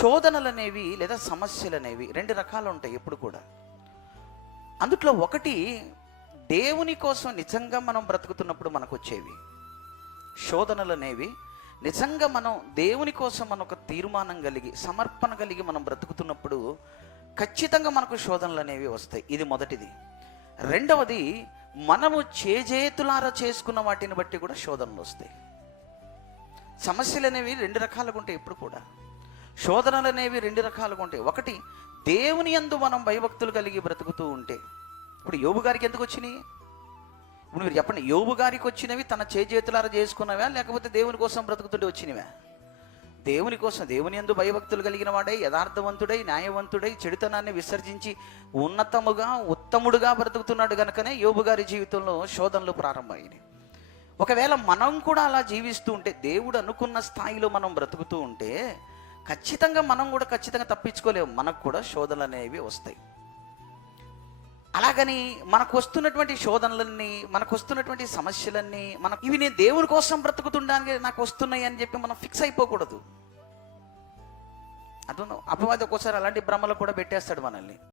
శోధనలు అనేవి లేదా సమస్యలు అనేవి రెండు రకాలు ఉంటాయి ఎప్పుడు కూడా. అందుట్లో ఒకటి దేవుని కోసం నిజంగా మనం బ్రతుకుతున్నప్పుడు మనకు వచ్చేవి శోధనలు అనేవి నిజంగా మనం దేవుని కోసం మనం ఒక తీర్మానం కలిగి సమర్పణ కలిగి మనం బ్రతుకుతున్నప్పుడు ఖచ్చితంగా మనకు శోధనలు అనేవి వస్తాయి. ఇది మొదటిది. రెండవది మనము చేజేతులారా చేసుకున్న వాటిని బట్టి కూడా శోధనలు వస్తాయి. సమస్యలు అనేవి రెండు రకాలుగా ఉంటాయి ఇప్పుడు కూడా. శోధనలు అనేవి రెండు రకాలుగా ఉంటాయి. ఒకటి దేవుని యందు మనం భయభక్తులు కలిగి బ్రతుకుతూ ఉంటే. ఇప్పుడు యోబు గారికి ఎందుకు వచ్చినాయి? ఇప్పుడు మీరు చెప్పండి యోబు గారికి వచ్చినవి తన చేతులారా చేసుకున్నవా లేకపోతే దేవుని కోసం బ్రతుకుతుంటే వచ్చినవా? దేవుని కోసం దేవుని యందు భయభక్తులు కలిగిన వాడై యథార్థవంతుడై న్యాయవంతుడై చెడుతనాన్ని విసర్జించి ఉన్నతముగా ఉత్తముడుగా బ్రతుకుతున్నాడు గనుకనే యోబు గారి జీవితంలో శోధనలు ప్రారంభమైనవి. ఒకవేళ మనం కూడా అలా జీవిస్తూ ఉంటే దేవుడు అనుకున్న స్థాయిలో మనం బ్రతుకుతూ ఉంటే ఖచ్చితంగా మనం కూడా ఖచ్చితంగా తప్పించుకోలేము. మనకు కూడా శోధనలు అనేవి వస్తాయి. అలాగని మనకు వస్తున్నటువంటి శోధనలన్నీ మనకు వస్తున్నటువంటి సమస్యలన్నీ మన ఇవి నేను దేవుని కోసం బ్రతుకుతుండడానికి నాకు వస్తున్నాయి అని చెప్పి మనం ఫిక్స్ అయిపోకూడదు. అర్థం అపవాది ఒక్కోసారి అలాంటి భ్రమలు కూడా పెట్టేస్తాడు మనల్ని.